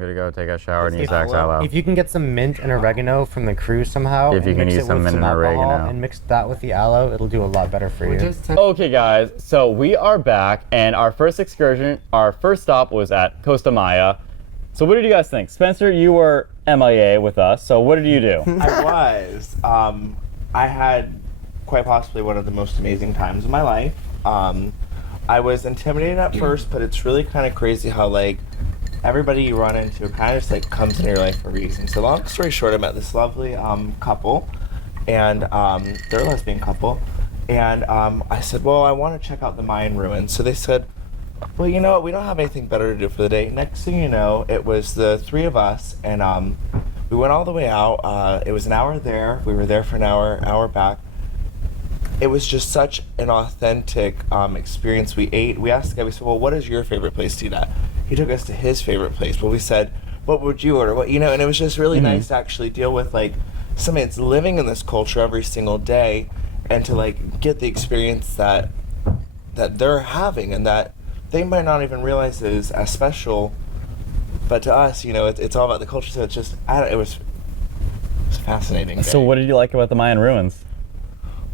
gonna go take a shower and use If- Zach's aloe. If you can get some mint and oregano from the cruise somehow, If you and can mix use it some with mint some and alcohol oregano. and mix that with the aloe, it'll do a lot better for you. Okay guys, so we are back and our first excursion, our first stop was at Costa Maya. So what did you guys think? Spencer, you were MIA with us, so what did you do? I was. I had quite possibly one of the most amazing times of my life. I was intimidated at first, but it's really kind of crazy how like everybody you run into kind of just like comes into your life for a reason. So long story short, I met this lovely couple, and they're a lesbian couple, and I said, well, I want to check out the Mayan ruins. So they said, well, you know what, we don't have anything better to do for the day. Next thing you know, it was the three of us, and we went all the way out. It was an hour there. We were there for an hour back. It was just such an authentic experience. We ate. We asked the guy, we said, well, what is your favorite place to eat at? He took us to his favorite place. Well, we said, what would you order? And it was just really nice to actually deal with like somebody that's living in this culture every single day, and to like get the experience that they're having and that they might not even realize is as special. But to us, it's all about the culture. So it's just, it was fascinating. So what did you like about the Mayan ruins?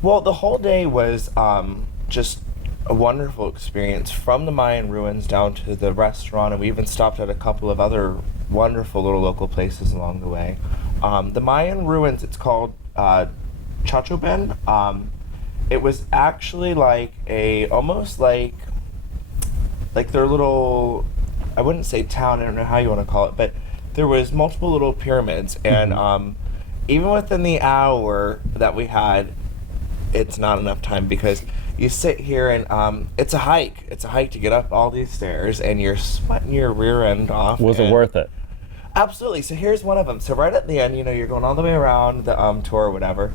Well, the whole day was just a wonderful experience, from the Mayan ruins down to the restaurant, and we even stopped at a couple of other wonderful little local places along the way. The Mayan ruins, it's called Chachoben. It was actually like almost like their little, I wouldn't say town, I don't know how you want to call it, but there was multiple little pyramids, and even within the hour that we had, it's not enough time, because you sit here and it's a hike. It's a hike to get up all these stairs, and you're sweating your rear end off. Was it worth it? Absolutely. So here's one of them. So right at the end, you're going all the way around the tour or whatever,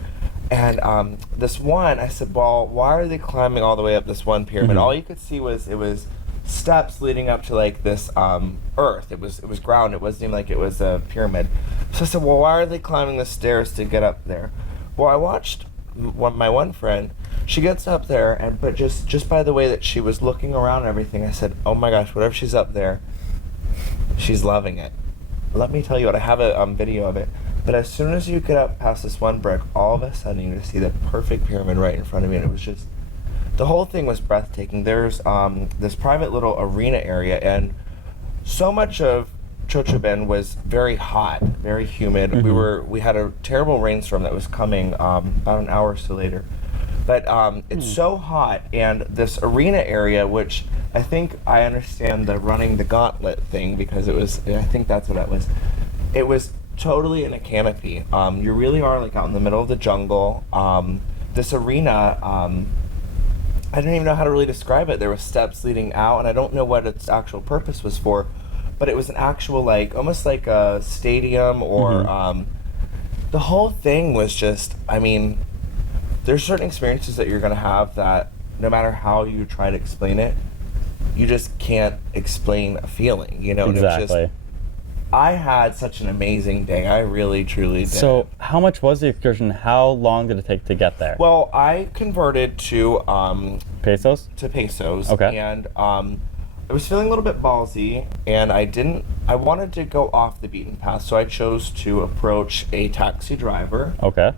and this one, I said, well, why are they climbing all the way up this one pyramid? All you could see was steps leading up to like this earth. It was ground. It wasn't even like it was a pyramid. So I said, well, why are they climbing the stairs to get up there? Well, I watched my one friend. She gets up there, but just by the way that she was looking around and everything, I said, oh my gosh, whatever she's up there, she's loving it. Let me tell you what, I have a video of it. But as soon as you get up past this one brick, all of a sudden you just see the perfect pyramid right in front of me, and it was just, the whole thing was breathtaking. There's this private little arena area, and so much of Chochoben was very hot, very humid. We had a terrible rainstorm that was coming about an hour or so later. But it's so hot, and this arena area, which I think I understand the running the gauntlet thing, because I think that's what that was. It was totally in a canopy. You really are like out in the middle of the jungle. This arena, I don't even know how to really describe it. There were steps leading out, and I don't know what its actual purpose was for, but it was an actual, like, almost like a stadium, or the whole thing was just, I mean, there's certain experiences that you're going to have that no matter how you try to explain it, you just can't explain a feeling, And it was Exactly. just, I had such an amazing day. I really, truly did. So how much was the excursion? How long did it take to get there? Well, I converted to Pesos? pesos. Okay. And I was feeling a little bit ballsy, and I wanted to go off the beaten path, so I chose to approach a taxi driver. Okay.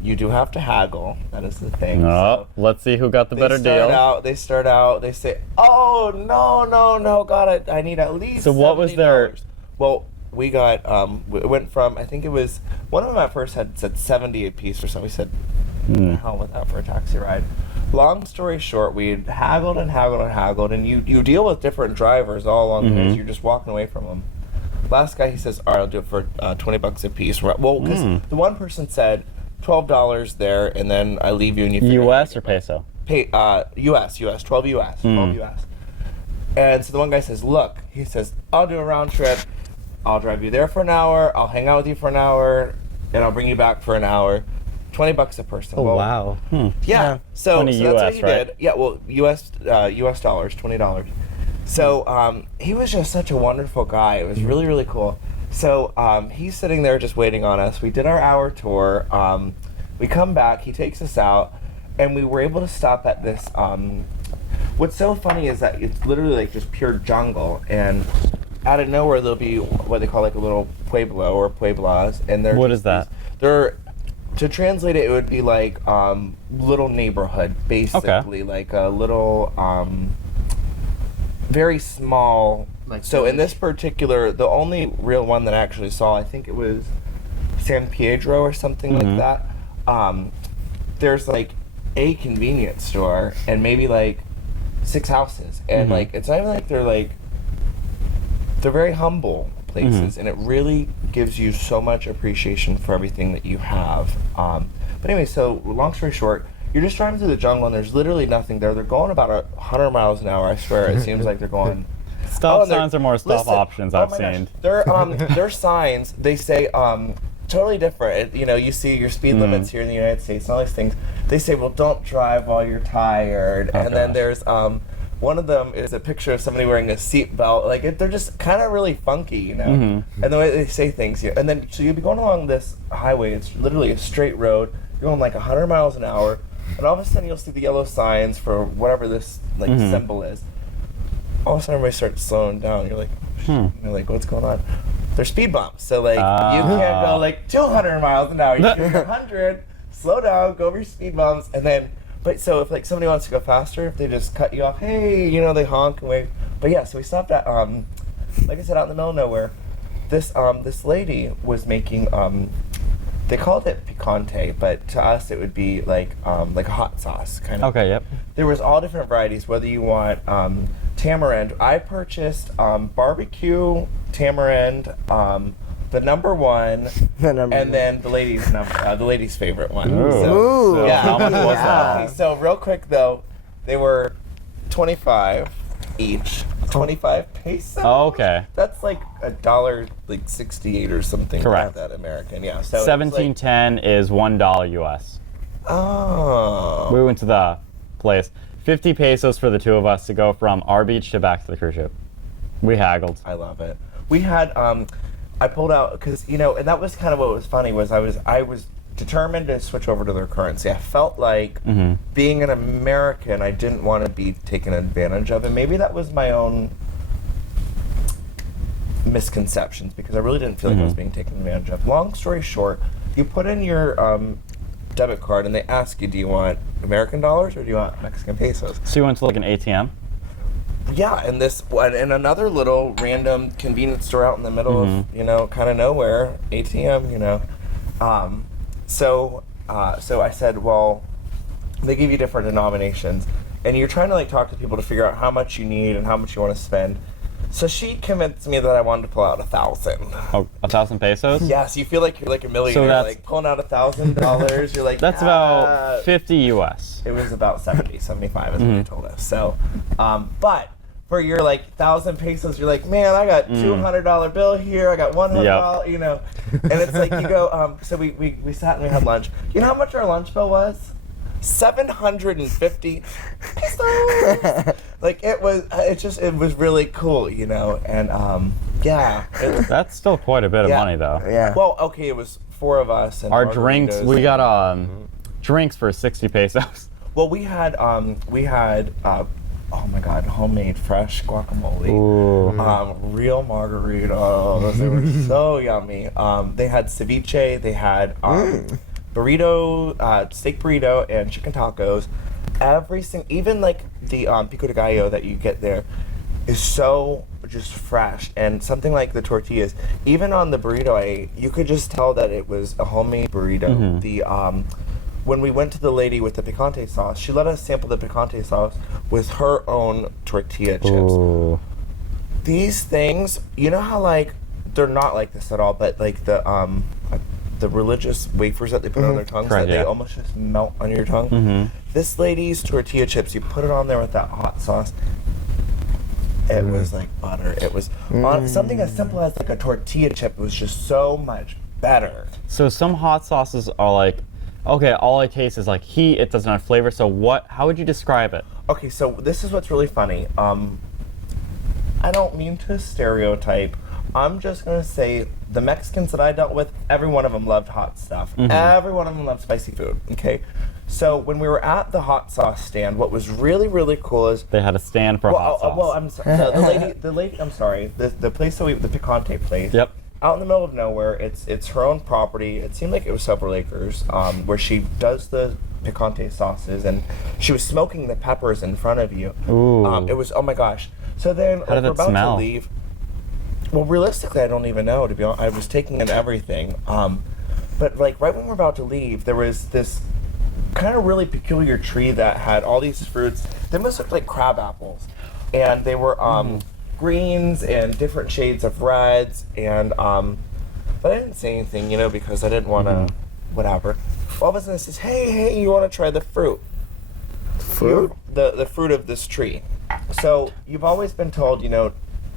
You do have to haggle. That is the thing. Oh, let's see who got the better deal. They start out, they say, oh, no, God, I need at least So what was their... $70. Well, we got, it went from, I think it was, one of them at first had said 70 a piece or something. We said, the hell with that for a taxi ride. Long story short, we haggled and haggled and haggled, and you deal with different drivers all along the way, so you're just walking away from them. Last guy, he says, all right, I'll do it for $20 a piece. Well, because the one person said $12 there, and then I leave you and you figure U.S. or peso? U.S., 12 U.S., 12 U.S. And so the one guy says, look, he says, I'll do a round trip. I'll drive you there for an hour. I'll hang out with you for an hour, and I'll bring you back for an hour. $20 a person. Oh, well, wow. Yeah. So that's US, what he right? did. Yeah. Well, U.S. dollars, $20. So he was just such a wonderful guy. It was really, really cool. So he's sitting there just waiting on us. We did our hour tour. We come back. He takes us out, and we were able to stop at this. What's so funny is that it's literally like just pure jungle, and out of nowhere there'll be what they call like a little pueblo or pueblas, and they're What just is that? They're to translate it, it would be like little neighborhood, basically, like a little very small. Like So in village. this particular, the only real one that I actually saw, I think it was San Pedro or something like that. There's like a convenience store and maybe like 6 houses, and like it's not even like they're very humble places, and it really gives you so much appreciation for everything that you have. But anyway, so long story short, you're just driving through the jungle and there's literally nothing there. They're going about 100 miles an hour. I swear, it seems like they're going. Stop and they're- signs are more stop listen, options oh I've my gosh, seen. Their signs, they say totally different. You know, you see your speed limits here in the United States and all these things. They say, well, don't drive while you're tired. And then gosh. there's one of them is a picture of somebody wearing a seatbelt. Like they're just kind of really funky, you know. And the way they say things here. And then so you'll be going along this highway. It's literally a straight road. You're going like 100 miles an hour, and all of a sudden you'll see the yellow signs for whatever this like symbol is. All of a sudden everybody starts slowing down. You're like, you're like, what's going on? They're speed bumps. So like you can't go like 200 miles an hour. You can go 100. Slow down. Go over your speed bumps, and then. But so if like somebody wants to go faster, if they just cut you off, hey, you know, they honk and wave. But yeah, so we stopped at like I said, out in the middle of nowhere. This this lady was making they called it picante, but to us it would be like a hot sauce kind of. Okay, yep. There was all different varieties, whether you want tamarind. I purchased barbecue tamarind, the number one, and then the lady's favorite one. Ooh. So, So yeah. how much was Okay, that? so real quick though, they were 25 each. 25 pesos. Oh, okay. That's like $1.68 or something. Correct. Like that American, yeah. So it's 1710 is $1 US. Oh. We went to the place. 50 pesos for the two of us to go from our beach to back to the cruise ship. We haggled. I love it. We had I pulled out because you know, and that was kind of what was funny was I was determined to switch over to their currency. I felt like being an American, I didn't want to be taken advantage of, and maybe that was my own misconceptions because I really didn't feel like I was being taken advantage of. Long story short, you put in your debit card and they ask you, do you want American dollars or do you want Mexican pesos? So you went to like an ATM? Yeah, and this and another little random convenience store out in the middle of you know kind of nowhere, ATM, you know. So I said, well, they give you different denominations, and you're trying to like talk to people to figure out how much you need and how much you want to spend. So she convinced me that I wanted to pull out 1,000. Oh, 1,000 pesos? Yeah, so you feel like you're like a millionaire, that's- like pulling out $1,000. You're like That's about 50 US. It was about 70, 75 is what they told us. So, but for your like 1,000 pesos, you're like, man, I got $200 bill here, I got $100, you know, and it's like you go. So we sat and we had lunch. You know how much our lunch bill was? 750 pesos. Like it was. It was really cool, you know, and yeah. That's still quite a bit of Yeah. money though. Yeah. Well, okay, it was 4 of us and Our drinks, margaritas we and- got drinks for 60 pesos. Well, we had oh my god, homemade fresh guacamole. Ooh. Real margaritas. They were so yummy. They had ceviche. They had burrito, steak burrito, and chicken tacos. Even like the pico de gallo that you get there is so just fresh. And something like the tortillas, even on the burrito I ate, you could just tell that it was a homemade burrito. The when we went to the lady with the picante sauce, she let us sample the picante sauce with her own tortilla chips. Ooh. These things, you know how like they're not like this at all, but like the religious wafers that they put on their tongues Correct, that they yeah. almost just melt on your tongue. This lady's tortilla chips, you put it on there with that hot sauce. It was like butter. It was something as simple as like a tortilla chip was just so much better. So some hot sauces are like, okay, all I taste is like heat, it doesn't have flavor, so how would you describe it? Okay, so this is what's really funny. I don't mean to stereotype. I'm just gonna say the Mexicans that I dealt with, every one of them loved hot stuff. Every one of them loved spicy food. Okay, so when we were at the hot sauce stand, what was really really cool is They had a stand for hot sauce. well, I'm sorry, the lady, I'm sorry, the place that the Picante place. Yep. Out in the middle of nowhere, it's her own property. It seemed like it was several acres, where she does the picante sauces, and she was smoking the peppers in front of you. Ooh. It was, oh my gosh. So then How did we're it about smell? to leave. Well, realistically, I don't even know, to be honest. I was taking in everything. But like right when we're about to leave, there was this kind of really peculiar tree that had all these fruits. They must look like crab apples. And they were greens and different shades of reds, and but I didn't say anything, you know, because I didn't want to, whatever. All of a sudden it says, hey, you want to try the fruit? Fruit? The fruit of this tree. So you've always been told, you know,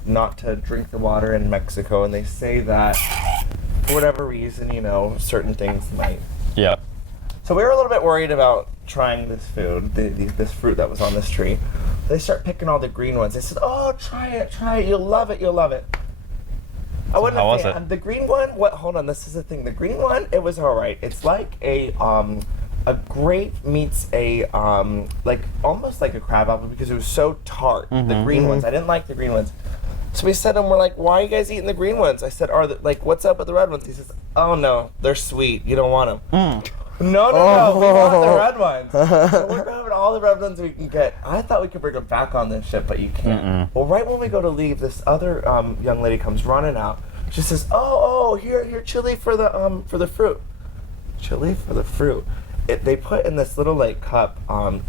not to drink the water in Mexico, and they say that for whatever reason, you know, certain things might. Yep. So we were a little bit worried about trying this food, this fruit that was on this tree. They start picking all the green ones. They said, "Oh, try it, you'll love it, you'll love it." I wouldn't how have was it? The green one. What? Hold on, this is the thing. The green one, it was all right. It's like a grape meets a like almost like a crab apple because it was so tart. The green ones, I didn't like the green ones. So we said to him, we're like, "Why are you guys eating the green ones?" I said, like, what's up with the red ones?" He says, "Oh no, they're sweet. You don't want them." No, we want the red ones. So we're grabbing all the red ones we can get. I thought we could bring them back on this ship, but you can't. Well, right when we go to leave, this other young lady comes running out. She says, "Oh, here, chili for the fruit." Chili for the fruit. They put in this little like cup.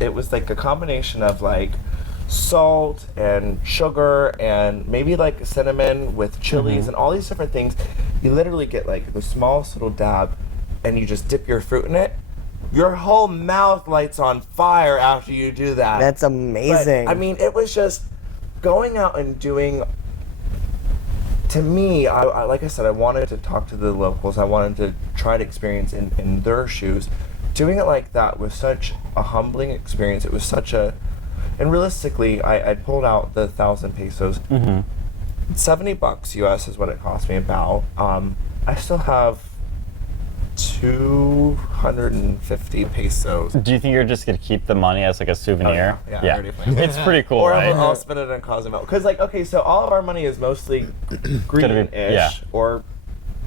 It was like a combination of like salt and sugar and maybe like cinnamon with chilies and all these different things. You literally get like the smallest little dab, and you just dip your fruit in it. Your whole mouth lights on fire after you do that. That's amazing. But, I mean, it was just going out and doing. To me, I like I said, I wanted to talk to the locals. I wanted to try to experience in their shoes. Doing it like that was such a humbling experience. It was such a, and realistically, I pulled out the 1,000 pesos. $70 US is what it cost me about. I still have 250 pesos. Do you think you're just gonna keep the money as like a souvenir? Oh, yeah, I already planned it. It's pretty cool, Or right? I'll spend it on Cozumel. Because, like, okay, so all of our money is mostly greenish or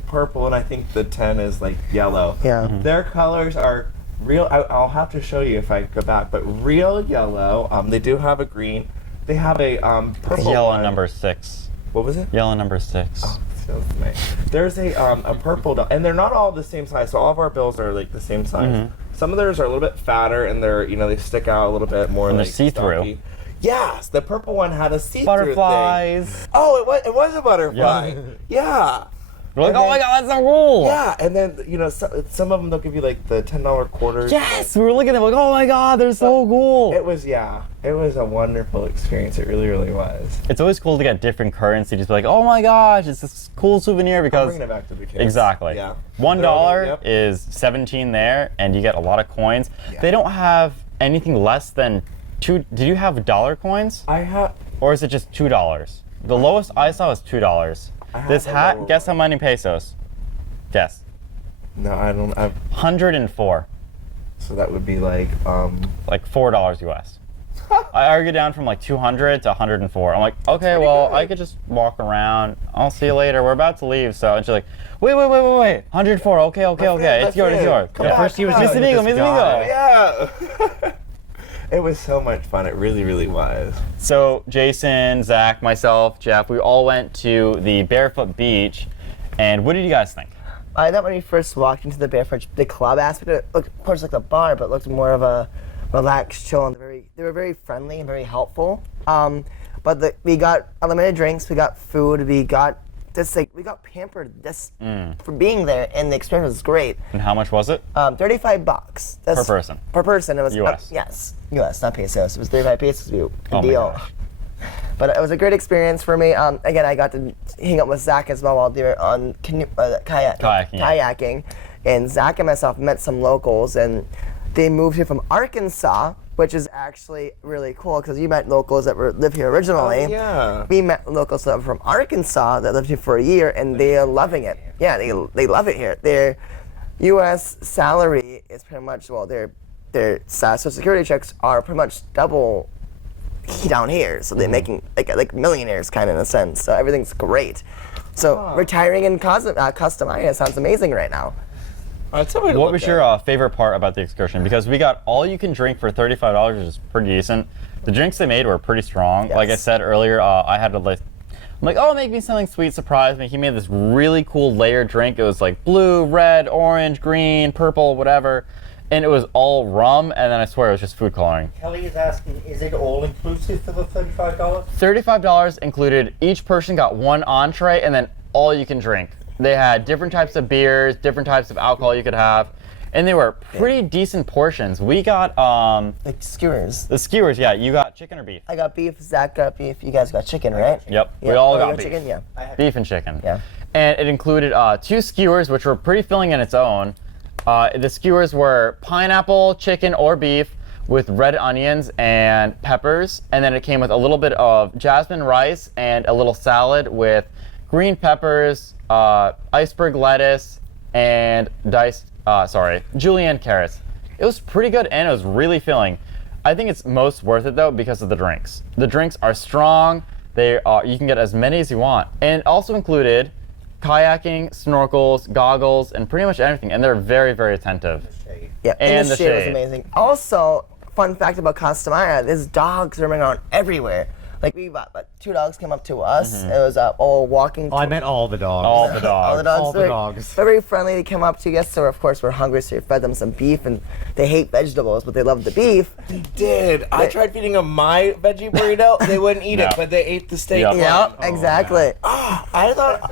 purple, and I think the 10 is, like, yellow. Yeah. Their colors are real. I'll have to show you if I go back, but real yellow. They do have a green. They have a purple Yellow one. number 6. What was it? Yellow number 6. Oh, feels nice. There's a purple, and they're not all the same size. So all of our bills are like the same size. Some of theirs are a little bit fatter, and they're they stick out a little bit more. And like they're see-through. stocky. Yes, the purple one had a see-through Butterflies. thing. Oh, it was a butterfly. Yeah. We're like, And oh my then- god, that's so cool! Yeah, and then some of them they'll give you like the $10 quarters. Yes! We were looking at them like, oh my god, they're so cool! It was a wonderful experience. It really, really was. It's always cool to get different currency. Just be like, oh my gosh, it's this cool souvenir I'm because bringing it back to the kids. exactly. Yeah. $1 Yep. is 17 there, and you get a lot of coins. Yeah. They don't have anything less than 2. Did you have dollar coins, I have. or is it just $2? The lowest I saw was $2. have This a hat, lower guess how one. many pesos? Guess. No, I don't. 104. So that would be like Like $4 US. I argued down from like 200 to 104. I'm like, okay, well, good. I could just walk around. I'll see you later. We're about to leave. So, and she's like, wait. 104. Okay. It's yours. Come Yeah, back, First he was come just back. Mis amigo, this mis guy. amigo. Yeah. It was so much fun. It really, really was. So Jason, Zach, myself, Jeff, we all went to the Barefoot Beach. And what did you guys think? I thought when we first walked into the Barefoot, the club aspect, it looked, of course, like a bar, but it looked more of a relaxed, chill, and they were very friendly and very helpful. But we got unlimited drinks, we got food, we got pampered for being there, and the experience was great. And how much was it? $35. That's Per person. Per person, it was US. yes, US, not pesos. It was 35 pesos. Oh my Deal. gosh. But it was a great experience for me. Again, I got to hang out with Zach as well while they were on kayaking. And Zach and myself met some locals, and they moved here from Arkansas which is actually really cool because you met locals that live here originally. Oh, yeah. We met locals that were from Arkansas that lived here for a year, and they're loving it. Yeah, they love it here. Their U.S. salary is pretty much, well, their Social Security checks are pretty much double down here, so they're making like millionaires kind of in a sense. So everything's great. So retiring in Costa Maya sounds amazing right now. That's a way to What look was at your it. favorite part about the excursion? Because we got all you can drink for $35, which is pretty decent. The drinks they made were pretty strong. Yes. Like I said earlier, I had to I'm like, oh, make me something sweet, surprise me. He made this really cool layered drink. It was like blue, red, orange, green, purple, whatever. And it was all rum, and then I swear it was just food coloring. Kelly is asking, is it all inclusive for the $35? $35 included each person got one entree and then all you can drink. They had different types of beers, different types of alcohol you could have, and they were pretty decent portions. We got Like skewers. the skewers. Yeah, you got chicken or beef? I got beef, Zach got beef, you guys got chicken, right? Yep, Yeah. we all Oh, you got beef. chicken, yeah. Beef and chicken. Yeah. And it included 2 skewers, which were pretty filling in its own. The skewers were pineapple, chicken, or beef with red onions and peppers, and then it came with a little bit of jasmine rice and a little salad with green peppers, iceberg lettuce, and julienne carrots. It was pretty good and it was really filling. I think it's most worth it though because of the drinks. The drinks are strong. You can get as many as you want, and it also included kayaking, snorkels, goggles, and pretty much anything. And they're very, very attentive. Yeah, And the the shade was shade. amazing. Also, fun fact about Costa Maya, there's dogs roaming around everywhere. Like we bought, 2 dogs came up to us. It was all walking. I meant all the dogs. All the dogs. All the dogs. All the They're dogs. very friendly. They came up to us, so of course we're hungry, so we fed them some beef, and they hate vegetables, but they love the beef. They did. I tried feeding them my veggie burrito. They wouldn't eat No. it, but they ate the steak. Yep. Yep, exactly. I thought.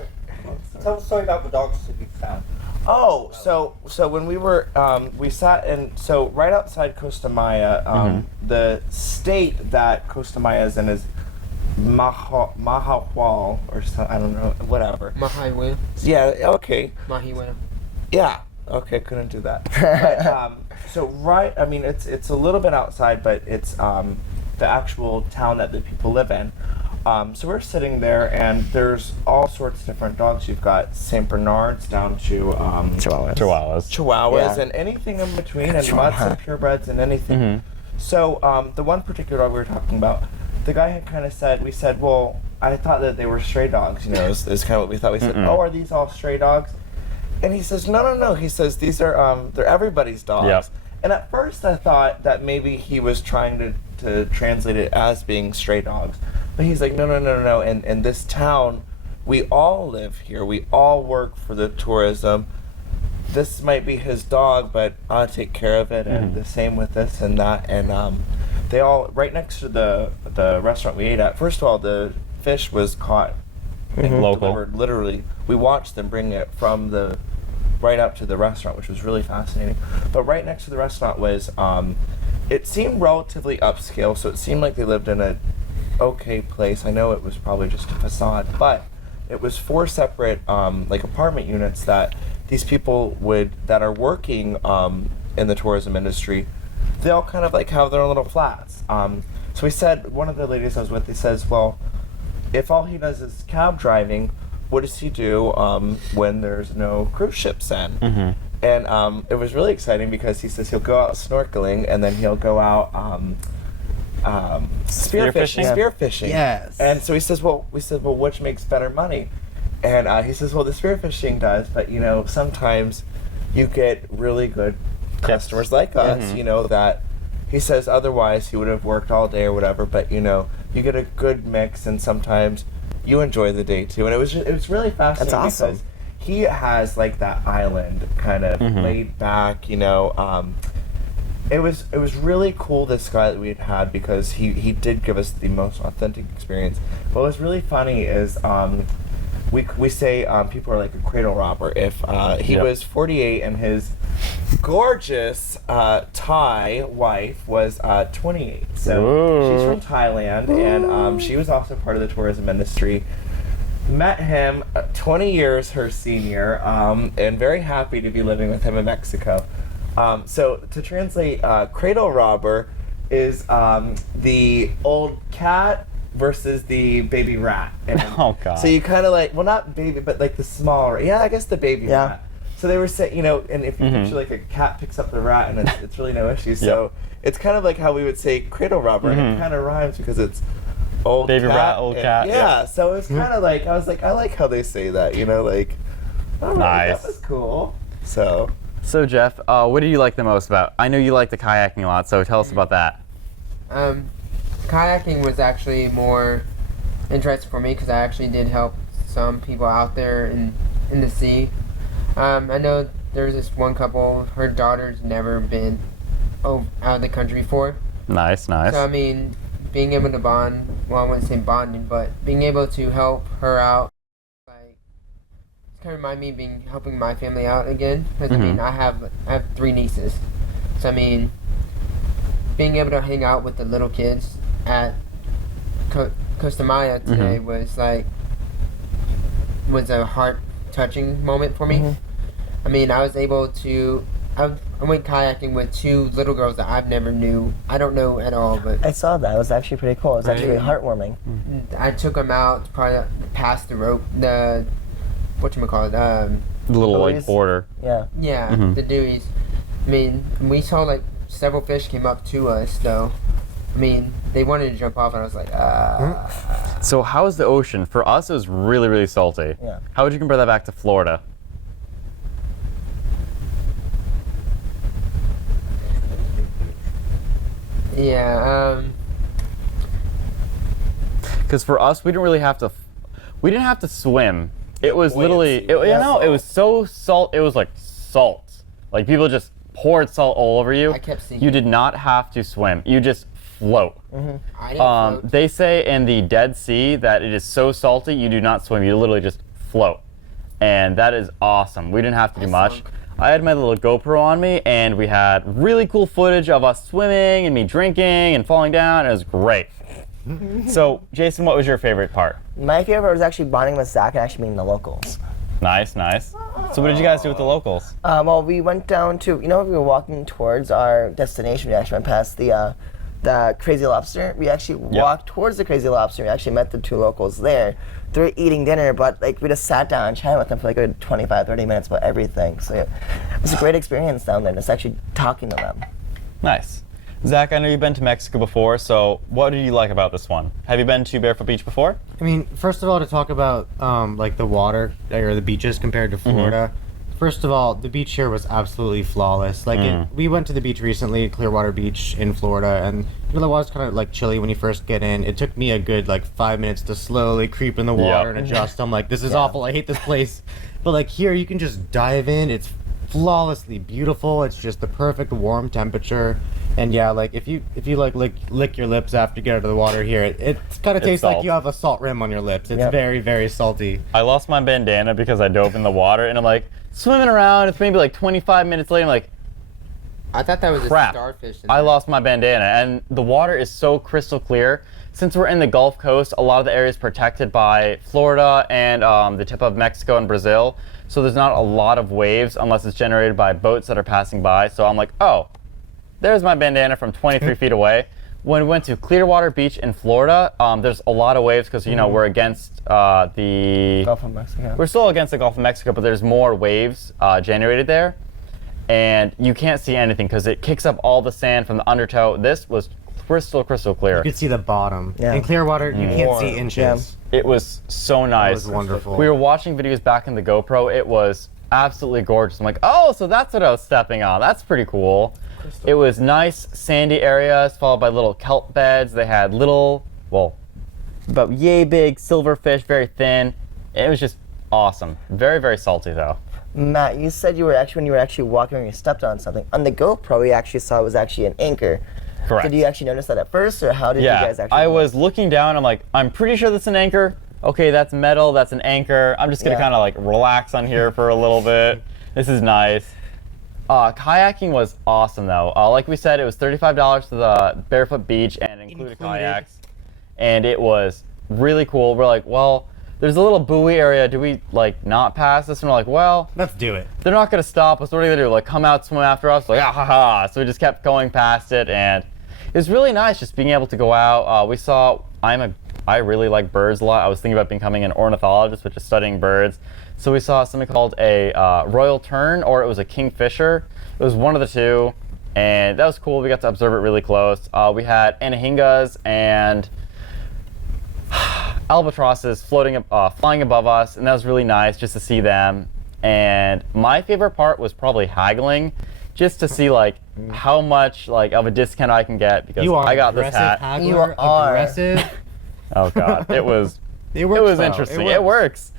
Tell the story about the dogs that you found. Oh, so when we were we sat in right outside Costa Maya, the state that Costa Maya is in is Mahahual or something, I don't know, whatever. Mahiwe. Yeah. Okay. Mahiwe. Yeah. Okay. Couldn't do that. But, I mean, it's a little bit outside, but it's the actual town that the people live in. So we're sitting there, and there's all sorts of different dogs. You've got Saint Bernards down to Chihuahuas. Chihuahuas Yeah. and anything in between, and mutts and purebreds and anything. So the one particular dog we were talking about, the guy had kind of said, we said, well, I thought that they were stray dogs. You know, is kind of what we thought. We said, oh, are these all stray dogs? And he says, no. He says these are they're everybody's dogs. Yep. And at first I thought that maybe he was trying to translate it as being stray dogs. But he's like, no. In this town, we all live here. We all work for the tourism. This might be his dog, but I'll take care of it. And the same with this and that. And they all, right next to the restaurant we ate at, first of all, the fish was caught and Local. delivered literally. We watched them bring it from right up to the restaurant, which was really fascinating. But right next to the restaurant was, it seemed relatively upscale, so it seemed like they lived in a okay place. I know it was probably just a facade, but it was 4 separate like apartment units that these people that are working in the tourism industry, they all kind of like have their own little flats. So we said, one of the ladies I was with, he says, well, if all he does is cab driving, what does he do when there's no cruise ships in? And it was really exciting because he says he'll go out snorkeling and then he'll go out Spearfishing? spearfishing. Yes. And so we said, well, which makes better money? And he says, well, the spearfishing does, but you know, sometimes you get really good customers like us, you know, that he says otherwise he would have worked all day or whatever, but you know, you get a good mix and sometimes you enjoy the day too. And it was really fascinating. That's awesome. Because he has like that island kind of laid back, you know. It was really cool, this guy that we had because he did give us the most authentic experience. What was really funny is we say people are like a cradle robber. If he was 48 and his gorgeous Thai wife was 28, so she's from Thailand and she was also part of the tourism industry. Met him 20 years her senior and very happy to be living with him in Mexico. So to translate cradle robber is the old cat versus the baby rat. And Oh, God. So you kind of like, well, not baby, but like the smaller. Yeah, I guess the baby Yeah. rat. So they were saying, you know, and if you picture like a cat picks up the rat, and it's really no issue. So it's kind of like how we would say cradle robber, and it kind of rhymes because it's old Baby cat rat, old and- cat, Yeah, yeah. so it's kind of like I was like, I like how they say that, you know, like, all right, Nice. that was cool. So So Jeff, what do you like the most about? I know you like the kayaking a lot, so tell us about that. Kayaking was actually more interesting for me because I actually did help some people out there in the sea. I know there's this one couple, her daughter's never been out of the country before. Nice, nice. So I mean, being able to bond, well, I wouldn't say bonding, but being able to help her out, like, it's kind of remind me of helping my family out again. Because I mean, I have 3 nieces, so I mean, being able to hang out with the little kids at Costa Maya today was a heart touching moment for me. I mean, I was able to. I went kayaking with 2 little girls that I don't know at all, but I saw that. It was actually pretty cool. It was actually really heartwarming. I took them out probably past the rope, the whatchamacallit, The little like Buoys. border. Yeah. yeah, the dewies. I mean, we saw like several fish came up to us though. I mean, they wanted to jump off, and I was like, So how is the ocean? For us, it was really, really salty. Yeah. How would you compare that back to Florida? yeah, Because for us, we didn't really have to. We didn't have to swim. It was literally. buoyancy. You know, it was so salt. It was like salt. Like people just poured salt all over you. I kept seeing You it. did not have to swim. You just float. I didn't float. They say in the Dead Sea that it is so salty you do not swim. You literally just float, and that is awesome. We didn't have to do much. sunk. I had my little GoPro on me, and we had really cool footage of us swimming and me drinking and falling down. It was great. So, Jason, what was your favorite part? My favorite part was actually bonding with Zach and actually meeting the locals. Nice, nice. So, what did you guys do with the locals? Well, we went down to, we were walking towards our destination. We actually went past the Crazy Lobster. We actually walked towards the Crazy Lobster. We actually met the 2 locals there. They were eating dinner, but like we just sat down and chatted with them for like a good 25, 30 minutes about everything. So it was a great experience down there, just actually talking to them. Nice. Zach, I know you've been to Mexico before, so what did you like about this one? Have you been to Barefoot Beach before? I mean, first of all, to talk about like the water or the beaches compared to Florida. First of all, the beach here was absolutely flawless. Like we went to the beach recently, Clearwater Beach in Florida, and the water's kind of like chilly when you first get in. It took me a good like 5 minutes to slowly creep in the water and adjust. I'm like, this is awful. I hate this place. But like here, you can just dive in. It's flawlessly beautiful. It's just the perfect warm temperature. And yeah, like if you like lick your lips after you get out of the water here, it kind of tastes like salt. you have a salt rim on your lips. It's Yep. very, very salty. I lost my bandana because I dove in the water, and I'm like swimming around. It's maybe like 25 minutes later. I'm like, I thought that was crap. a starfish. I lost my bandana, and the water is so crystal clear. Since we're in the Gulf Coast, a lot of the area is protected by Florida and the tip of Mexico and Brazil. So there's not a lot of waves unless it's generated by boats that are passing by. So I'm like, oh, there's my bandana from 23 feet away. When we went to Clearwater Beach in Florida, there's a lot of waves because we're against the Gulf of Mexico. We're still against the Gulf of Mexico, but there's more waves generated there, and you can't see anything because it kicks up all the sand from the undertow. This was crystal clear. You could see the bottom. Yeah. In Clearwater, you can't see inches. It was so nice. was wonderful. We were watching videos back in the GoPro. It was absolutely gorgeous. I'm like, oh, so that's what I was stepping on. That's pretty cool. It was nice sandy areas followed by little kelp beds. They had little, well, about yay big silverfish, very thin. It was just awesome. Very salty though. Matt, you said you were actually, when you were actually walking and you stepped on something. On the GoPro, we actually saw it was actually an anchor. Correct. Did you actually notice that at first, or how did you guys actually? I was looking down. I'm like, I'm pretty sure that's an anchor. Okay, that's metal. That's an anchor. I'm just gonna Yeah. kind of like relax on here for a little bit. This is nice. Kayaking was awesome though. Like we said, it was $35 to the Barefoot Beach and included kayaks, and it was really cool. We're like, well, there's a little buoy area. Do we like not pass this? And we're like, well, Let's do it. they're not gonna stop us. What are they gonna do? Like come out, swim after us? Like ah ha ha. So we just kept going past it, and it was really nice just being able to go out. We saw. I really like birds a lot. I was thinking about becoming an ornithologist, which is studying birds. So we saw something called a royal tern, or it was a kingfisher. It was one of the two, and that was cool. We got to observe it really close. We had anahingas and albatrosses flying above us, and that was really nice just to see them. And my favorite part was probably haggling, just to see like how much like of a discount I can get, because I got this hat. Haggler, You are. aggressive. Oh god, it was It it works, was though. interesting. It works.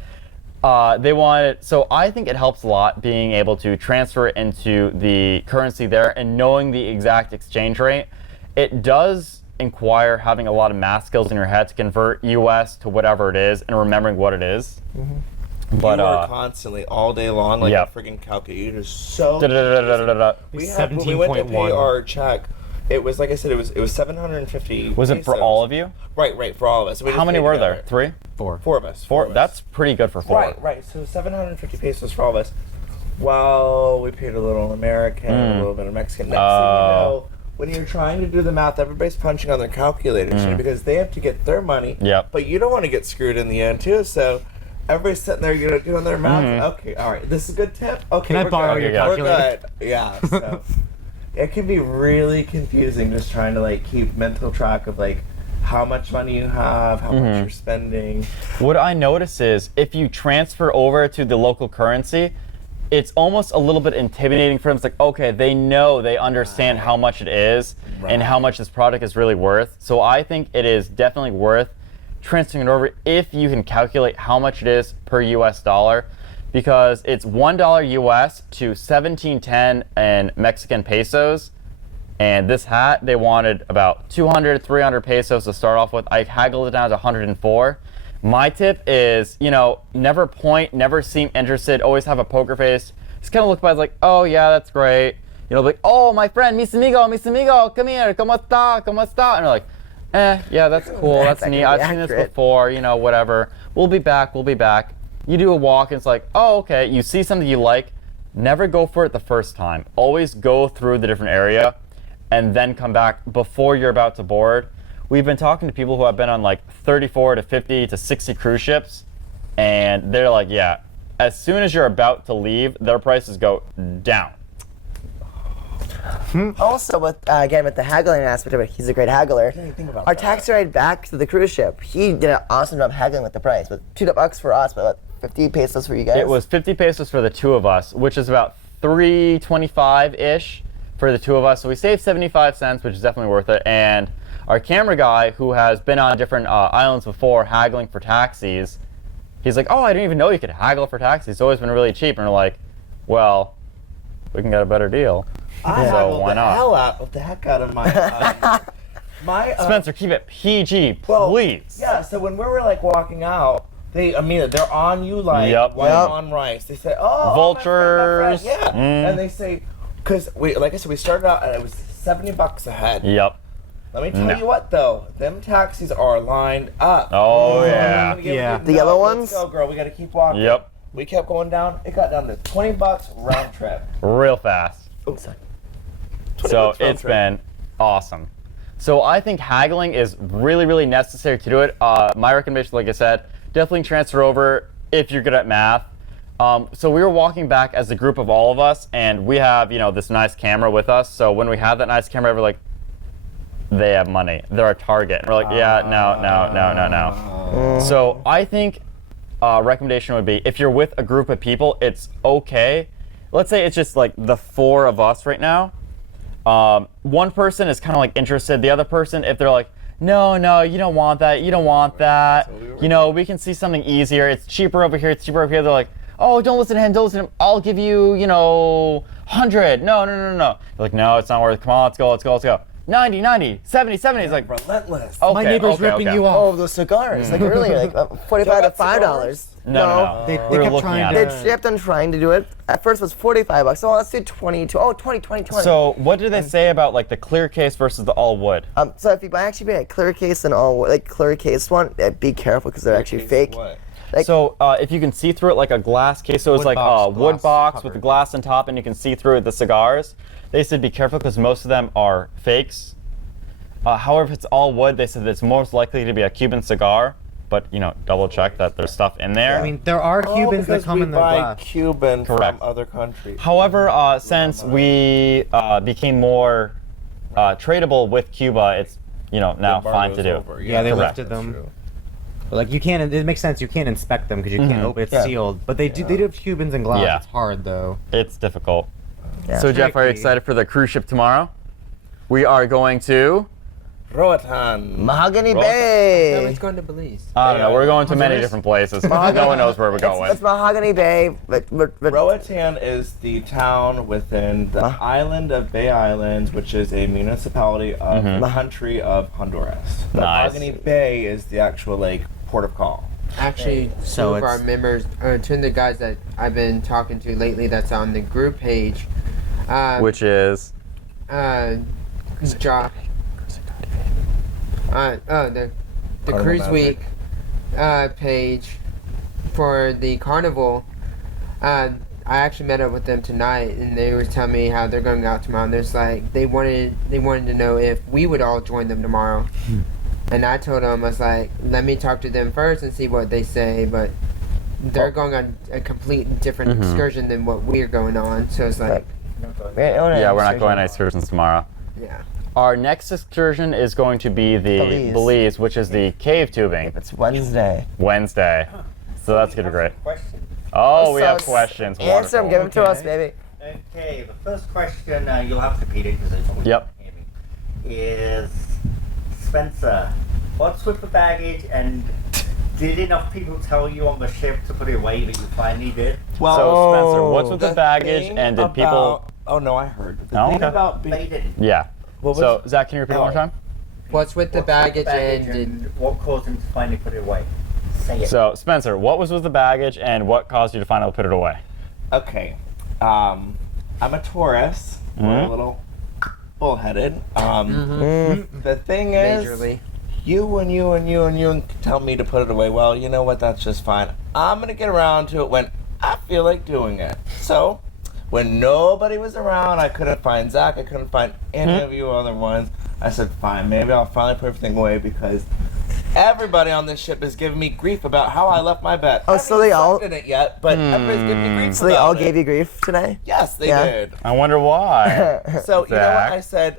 They wanted, so I think it helps a lot being able to transfer it into the currency there and knowing the exact exchange rate. It does require having a lot of math skills in your head to convert US to whatever it is and remembering what it is. But you are constantly all day long like Yep. a freaking calculator. You're so da-da-da-da-da-da-da. we had when we went to pay 17.1. our check. It was like I said. It was 750. Was it for pesos. all of you? Right, for all of us. We How just many paid were together. there? 3? 4. 4 of us. 4? of us. That's pretty good for 4. Right. So 750 pesos for all of us. Well, we paid a little American, a little bit of Mexican. Next thing you know, when you're trying to do the math, everybody's punching on their calculators because they have to get their money. Yep. But you don't want to get screwed in the end too. So everybody's sitting there, doing their math. Okay, all right, this is a good tip. Okay, Can I we're borrow good. your We're calculator? good. Yeah. So it can be really confusing just trying to like keep mental track of like how much money you have, how much you're spending. What I notice is if you transfer over to the local currency, it's almost a little bit intimidating for them. It's like, okay, they understand how much it is and how much this product is really worth. So I think it is definitely worth transferring it over if you can calculate how much it is per US dollar, because it's $1 US to 1710 in Mexican pesos. And this hat, they wanted about 200, 300 pesos to start off with. I haggled it down to 104. My tip is, never point, never seem interested, always have a poker face. Just kind of look by, like, oh yeah, that's great. Like, oh, my friend, mis amigo, come here, ¿cómo está, cómo está? And they're like, yeah, that's cool, that's neat, I've seen this before, whatever. We'll be back. You do a walk, and it's like, oh, okay, you see something you like, never go for it the first time. Always go through the different area and then come back before you're about to board. We've been talking to people who have been on like 34 to 50 to 60 cruise ships, and they're like, yeah, as soon as you're about to leave, their prices go down. Also, with the haggling aspect of it, he's a great haggler. Think about Our that. taxi ride back to the cruise ship, he did an awesome job haggling with the price. But $2 for us, but what, 50 pesos for you guys? It was 50 pesos for the two of us, which is about $3.25-ish for the two of us. So we saved 75 cents, which is definitely worth it. And our camera guy, who has been on different islands before haggling for taxis, he's like, oh, I didn't even know you could haggle for taxis. It's always been really cheap. And we're like, well, we can get a better deal. I So haggled why not? the heck out of my Spencer, keep it PG, Well, please. Yeah, so when we were like walking out, they're on you like Yep. white Yep. on rice. They say, oh, Vultures. my friend. Yeah, and they say, because like I said, we started out and it was $70 a head. Yep. Let me tell No. you what though, them taxis are lined up. Oh, I'm yeah. gonna give Yeah. you- The yellow let's ones? Go, girl. We gotta keep walking. Yep. We kept going down. It got down to $20 round trip. Real fast. Oops. So $20 round it's trip. been awesome. So I think haggling is really, really necessary to do it. My recommendation, like I said, definitely transfer over if you're good at math. So we were walking back as a group of all of us, and we have, this nice camera with us. So when we have that nice camera, we're like, they have money. They're a target. And we're like, yeah, no. So I think recommendation would be, if you're with a group of people, it's okay. Let's say it's just like the 4 of us right now. One person is kind of like interested. The other person, if they're like, no, you don't want that. We can see something easier. It's cheaper over here. They're like, oh, don't listen to him. I'll give you, 100. No. They're like, no, it's not worth it. Come on, let's go. 90, 70. It's like, Relentless. okay, My neighbor's ripping you Oh, off. those cigars, like earlier, like $45 to $5. no. They We were kept looking trying at to- it. They kept on trying to do it. At first it was $45. So let's do 22. Oh, 20. So what did they say about like the clear case versus the all wood? So if you actually buy a clear case and all, like clear case one, be careful because they're actually fake. What? Like- So if you can see through it like a glass case, so it's Wood like box, a wood glass box cover. with the glass on top, and you can see through the cigars. They said be careful because most of them are fakes. However, if it's all wood, they said it's most likely to be a Cuban cigar. But double check that there's stuff in there. I mean, there are Cubans that come in the buy glass. Cuban Correct. from other countries. However, since we became more tradable with Cuba, it's now fine to do. Over. Yeah, they Correct. lifted them. But like you can't. It makes sense. You can't inspect them because you can't open. It's sealed. But they do. They do have Cubans in glass. Yeah. It's hard though. It's difficult. Yeah. So Jeff, are you Tricky. excited for the cruise ship tomorrow? We are going to. Roatan. Mahogany No, Bay. it's going to Belize. I don't know. We're going to many Honduras? different places. No one knows where we're going. It's Mahogany Bay. But Roatan is the town within the island of Bay Islands, which is a municipality of the country of Honduras. Nice. Mahogany Bay is the actual port of call. Actually, So two of our it's- members, two of the guys that I've been talking to lately that's on the group page, Which is. Josh. The Carnival Cruise Magic. Week page for the carnival. I actually met up with them tonight, and they were telling me how they're going out tomorrow. And there's they wanted to know if we would all join them tomorrow. And I told them, I was like, let me talk to them first and see what they say. But they're going on a complete different excursion than what we're going on. So it's like, Yeah, we're not going on excursions tomorrow. yeah. Our next excursion is going to be the Belize. Belize, which is the cave tubing. it's Wednesday. Wednesday. So that's gonna be great. Question. Oh, we So have questions. Answer them. Wonderful. Give them to us, baby. Okay, the first question, you'll have to repeat it because they probably Yep. can't hear me, is Spencer, what's with the baggage and did enough people tell you on the ship to put it away that you finally did? Well, So Spencer, what's with the the baggage thing and did people? about- Oh no, I heard. The Oh, thing okay. about They being didn't. Yeah. What was- So Zach, can you repeat it one more time? What's with the What's baggage, with the and what caused him to finally put it away? Say it. So Spencer, what was with the baggage and what caused you to finally put it away? Okay, I'm a Taurus. We're a little bullheaded. The thing is, majorly. you tell me to put it away. Well, you know what? That's just fine. I'm gonna get around to it when I feel like doing it. So, when nobody was around, I couldn't find Zach. I couldn't find any of you other ones. I said, fine, maybe I'll finally put everything away because everybody on this ship is giving me grief about how I left my bed. Oh, I so haven't they all- slept in it yet, but everybody's giving me grief So they about all it. gave you grief today? Yes, they Yeah. did. I wonder why. So, you know what? Zach? I said,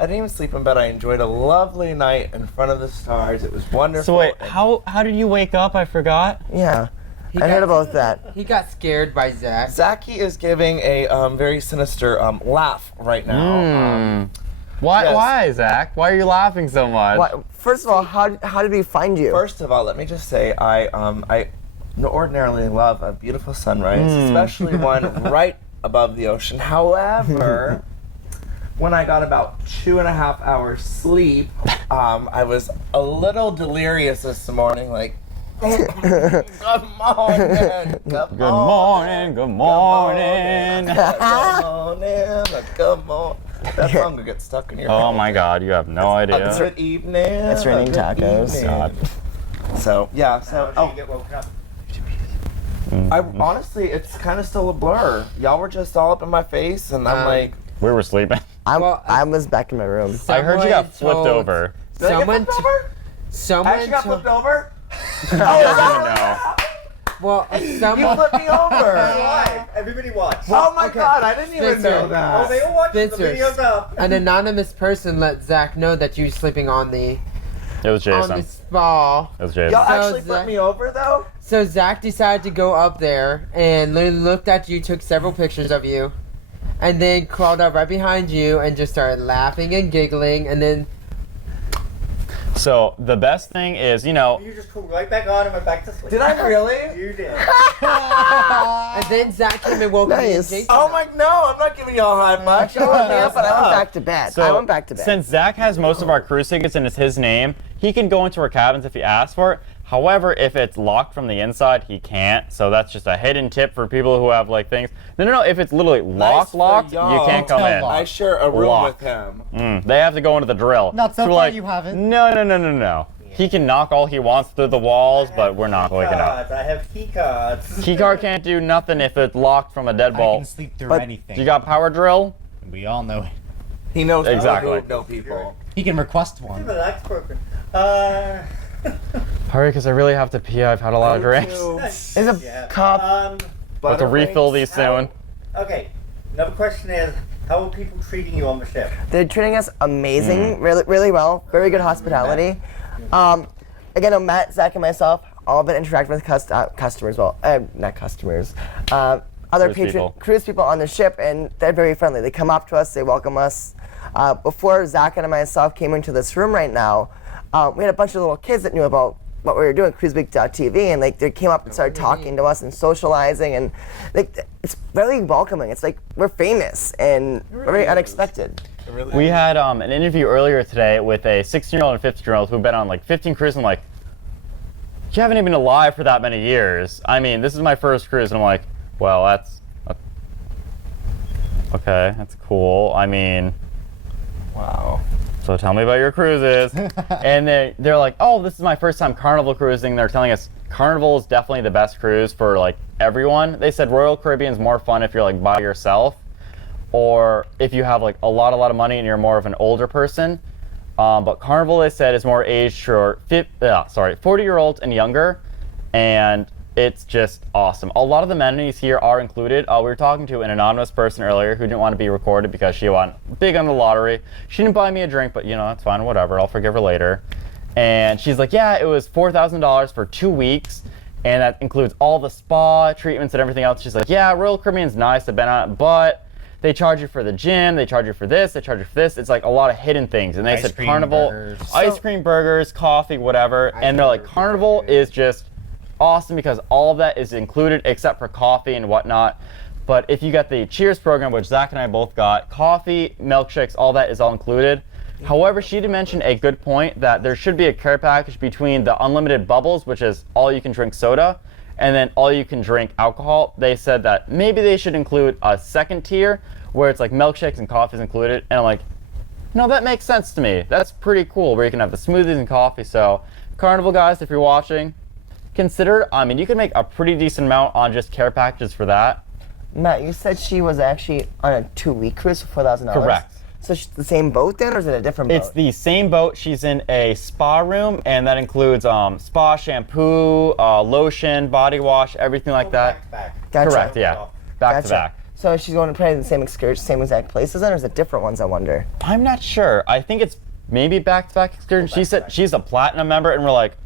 I didn't even sleep in bed. I enjoyed a lovely night in front of the stars. It was wonderful. So wait, And how did you wake up? I forgot. Yeah. He I heard got- about that. He got scared by Zach. Zachy is giving a very sinister laugh right now. Why? Yes. Why, Zach? Why are you laughing so much? What, first of all, how did we find you? First of all, let me just say I ordinarily love a beautiful sunrise, especially one right above the ocean. However, when I got about 2.5 hours sleep, I was a little delirious this morning, like. Good morning. Good morning. Good morning. Good morning. Good morning. That song will get stuck in your head. Oh my God, you have no idea. Good evening. It's raining Good tacos. evening. God. So yeah. How So did you get woken up? I honestly, it's kind of still a blur. Y'all were just all up in my face, and I'm like, We were sleeping. I was back in my room. I heard you got Someone flipped told- over. did I get Someone, flipped over? I someone, actually got told- flipped over. No. well, You someone, flipped me over. Live. Everybody watch. Oh my Okay. God! I didn't even Spencer. know Oh, that. they all watch the Spencer. videos up. an anonymous person let Zach know that you were sleeping on It was on Jason. the spa. It was Jason. Y'all So actually Zach- flipped me over though. So Zach decided to go up there and literally looked at you, took several pictures of you, and then crawled up right behind you and just started laughing and giggling. And then So the best thing is, You just called right back on and went back to sleep. Did I really? You did. and then Zach came and woke me and Nice. Jason. Oh my! No, I'm not giving y'all high five. I woke me up, but I went back to bed. So I went back to bed. since Zach has most of our cruise tickets and it's his name, he can go into our cabins if he asks for it. However, if it's locked from the inside, he can't. So that's just a hidden tip for people who have like things. No. If it's literally locked, for you y'all. can't come in. I share a room Locked. with him. They have to go into the drill. Not so we're far like, you haven't. No. He can knock all he wants through the walls, but we're not waking up. I have key cards. Keycard can't do nothing if it's locked from a deadbolt. I can sleep through But anything. You got power drill? We all know it. He knows Exactly. people who know people. He can request The one. leg's broken. Hurry, because I really have to pee. I've had a lot of drinks. There's a Yeah. cup. I have to refill these soon. Okay. Another question is, how are people treating you on the ship? They're treating us amazing, really, really well. Very good hospitality. Again, Matt, Zach, and myself all been interacting with customers. Well, not customers. Other cruise people on the ship, and they're very friendly. They come up to us, they welcome us. Before Zach and myself came into this room right now, we had a bunch of little kids that knew about what we were doing, cruiseweek.tv, and like they came up and started talking to us and socializing, and like it's very welcoming. It's like we're famous and very unexpected. We had an interview earlier today with a 16-year-old and 15-year-old who've been on like 15 cruises. I'm like, you haven't even been alive for that many years. I mean, this is my first cruise, and I'm like, well, that's okay. That's cool. I mean, Wow. so tell me about your cruises. And they're like, oh, this is my first time Carnival cruising. They're telling us Carnival is definitely the best cruise for like everyone. They said Royal Caribbean's more fun if you're like by yourself, or if you have like a lot of money and you're more of an older person. But Carnival, they said, is more aged for 40-year-olds and younger, and it's just awesome. A lot of the amenities here are included. We were talking to an anonymous person earlier who didn't want to be recorded because she won big on the lottery. She didn't buy me a drink, but you know, that's fine, whatever, I'll forgive her later. And she's like, yeah, it was $4,000 for 2 weeks, and that includes all the spa treatments and everything else. She's like, yeah, Royal Caribbean's nice, I've been on it, but they charge you for the gym, they charge you for this, they charge you for this. It's like a lot of hidden things. And they Ice said cream, Carnival, burgers. ice cream, burgers, coffee, whatever. And they're like, Carnival is just awesome because all of that is included except for coffee and whatnot. But if you got the Cheers program, which Zach and I both got, coffee, milkshakes, all that is all included. However, she did mention a good point that there should be a care package between the unlimited bubbles, which is all you can drink soda, and then all you can drink alcohol. They said that maybe they should include a second tier where it's like milkshakes and coffees included. And I'm like, no, that makes sense to me. That's pretty cool where you can have the smoothies and coffee. So Carnival guys, if you're watching, consider, I mean, you can make a pretty decent amount on just care packages for that. Matt, you said she was actually on a 2-week cruise for $4,000. Correct. So she's the same boat then, or is it a different boat? It's the same boat. She's in a spa room, and that includes spa, shampoo, lotion, body wash, everything like that. Back. Gotcha. Correct, yeah. Back to back. So she's going to probably the same excursion, same exact places then, or is it different ones, I wonder? I'm not sure. I think it's maybe back-to-back excursion. She said she's a platinum member, and we're like,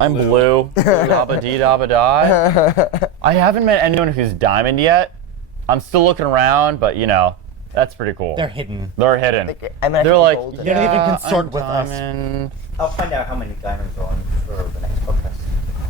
I'm blue. Dabba dee dabba die. I haven't met anyone who's diamond yet. I'm still looking around, but you know, that's pretty cool. They're hidden. They're hidden. I'm actually They're like, golden. You don't even yeah, consort I'm with us. diamond. I'll find out how many diamonds are on for the next podcast.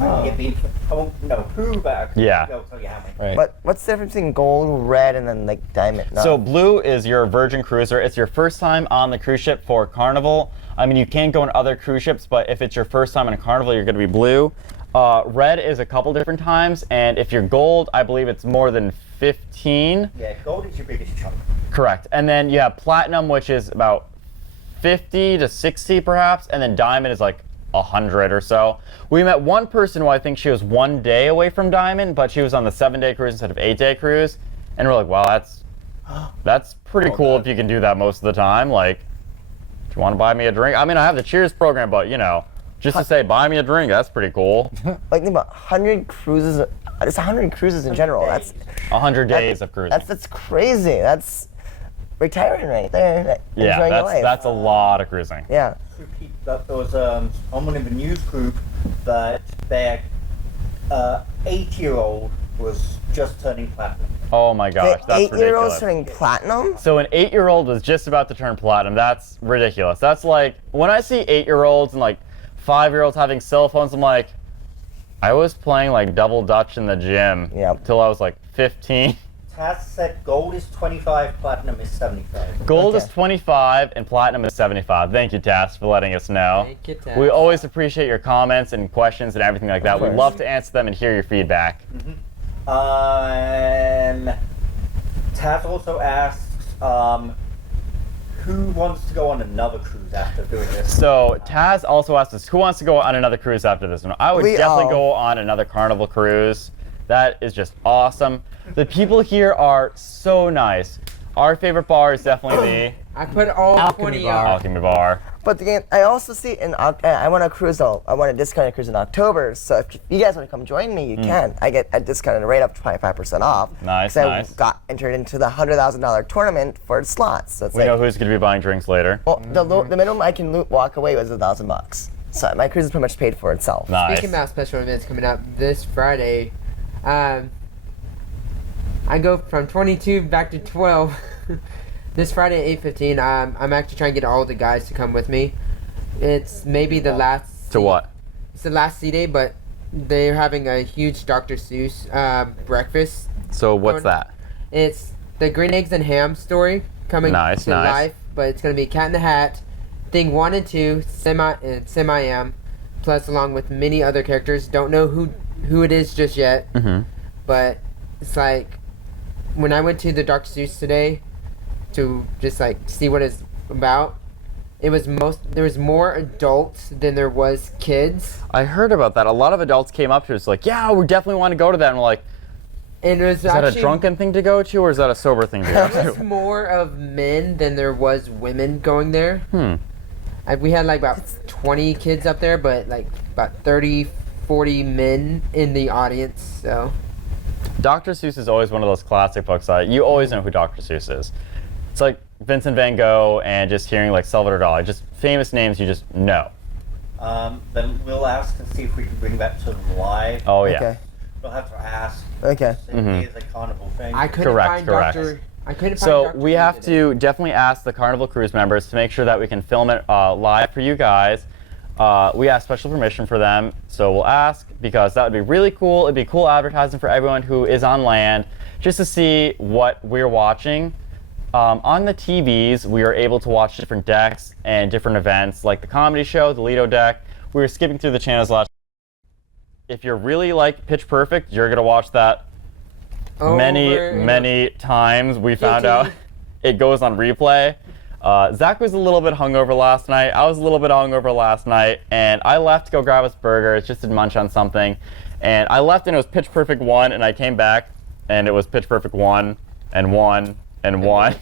I won't know who, but I can Yeah. go tell you how many. Right. But what's the difference between gold, red, and then like diamond? No. So blue is your Virgin Cruiser. It's your first time on the cruise ship for Carnival. I mean, you can go on other cruise ships, but if it's your first time on a Carnival, you're going to be blue. Red is a couple different times, and if you're gold, I believe it's more than 15. Yeah, gold is your biggest chunk. Correct. And then you have platinum, which is about 50 to 60 perhaps, and then diamond is like 100 or so. We met one person who I think she was 1 day away from diamond, but she was on the 7-day cruise instead of 8-day cruise, and we're like, wow, that's pretty cool if you can do that most of the time. Like, do you want to buy me a drink? I mean, I have the Cheers program, but you know, just to say buy me a drink, that's pretty cool. like think about 100 cruises. It's 100 cruises in general. That's 100 days of cruising. that's crazy. That's retiring right there. Yeah, Enjoying your life. that's a lot of cruising. Yeah. Repeat that there was someone in the news group that their 8-year-old was just turning platinum. Oh my gosh, that's ridiculous. 8-year-olds turning platinum? So an 8-year-old was just about to turn platinum. That's ridiculous. That's like, when I see 8-year-olds and like 5-year-olds having cell phones, I'm like, I was playing like double dutch in the gym till I was like 15. Taz said gold is 25, platinum is 75. Gold Okay. is 25 and platinum is 75. Thank you, Tass, for letting us know. Thank you, Tass. We always appreciate your comments and questions and everything like that. We love to answer them and hear your feedback. Taz also asks, who wants to go on another cruise after doing this? So Taz also asked us, who wants to go on another cruise after this one? I would We definitely all. go on another Carnival cruise. That is just awesome. The people here are so nice. Our favorite bar is definitely I put all Alchemy 20 bar. the up. Alchemy Bar. But the I also see I want a cruise though. I want a discounted cruise in October. So if you guys want to come join me, you can. I get a discounted rate up to 25% off. Nice, 'cause nice. I got entered into the $100,000 tournament for slots. So it's We know who's going to be buying drinks later. well, the minimum I can walk away was $1,000. So my cruise is pretty much paid for itself. Nice. Speaking about special events coming up this Friday, I go from 22 back to 12. This Friday at 8:15, I'm actually trying to get all the guys to come with me. It's maybe the last. To what? It's the last C day, but they're having a huge Dr. Seuss breakfast. So what's that? It's the Green Eggs and Ham story coming Nice, to nice. life, but it's gonna be Cat in the Hat, Thing 1 and 2, Semi-Am, plus along with many other characters. Don't know who it is just yet, Mm-hmm. but it's like when I went to the Dr. Seuss today to just like see what it's about. There was more adults than there was kids, I heard about that. A lot of adults came up to us like, yeah, we definitely want to go to that. And we're like, and it was is that actually a drunken thing to go to, or is that a sober thing to go There was to? more of men than there was women going there. Hmm. We had like about 20 kids up there, but like about 30, 40 men in the audience. So Dr. Seuss is always one of those classic books that you always know who Dr. Seuss is. It's like Vincent van Gogh and just hearing like Salvador Dali, just famous names you just know. Then we'll ask and see if we can bring that to them live. Oh yeah. Okay. We'll have to ask. Okay. It is a carnival thing. I couldn't Correct, find correct. I couldn't find So Dr. we Who have today. to definitely ask the Carnival Cruise members to make sure that we can film it live for you guys. We ask special permission for them, so we'll ask because that would be really cool. It'd be cool advertising for everyone who is on land, just to see what we're watching. On the TVs, we are able to watch different decks and different events, like the comedy show, the Lido deck. We were skipping through the channels last. If you're really like Pitch Perfect, you're gonna watch that many times. We found out it goes on replay. Zach was a little bit hungover last night. I was a little bit hungover last night, and I left to go grab us burgers just to munch on something. And I left, and it was Pitch Perfect 1, and I came back, and it was Pitch Perfect 1 and 1 and 1.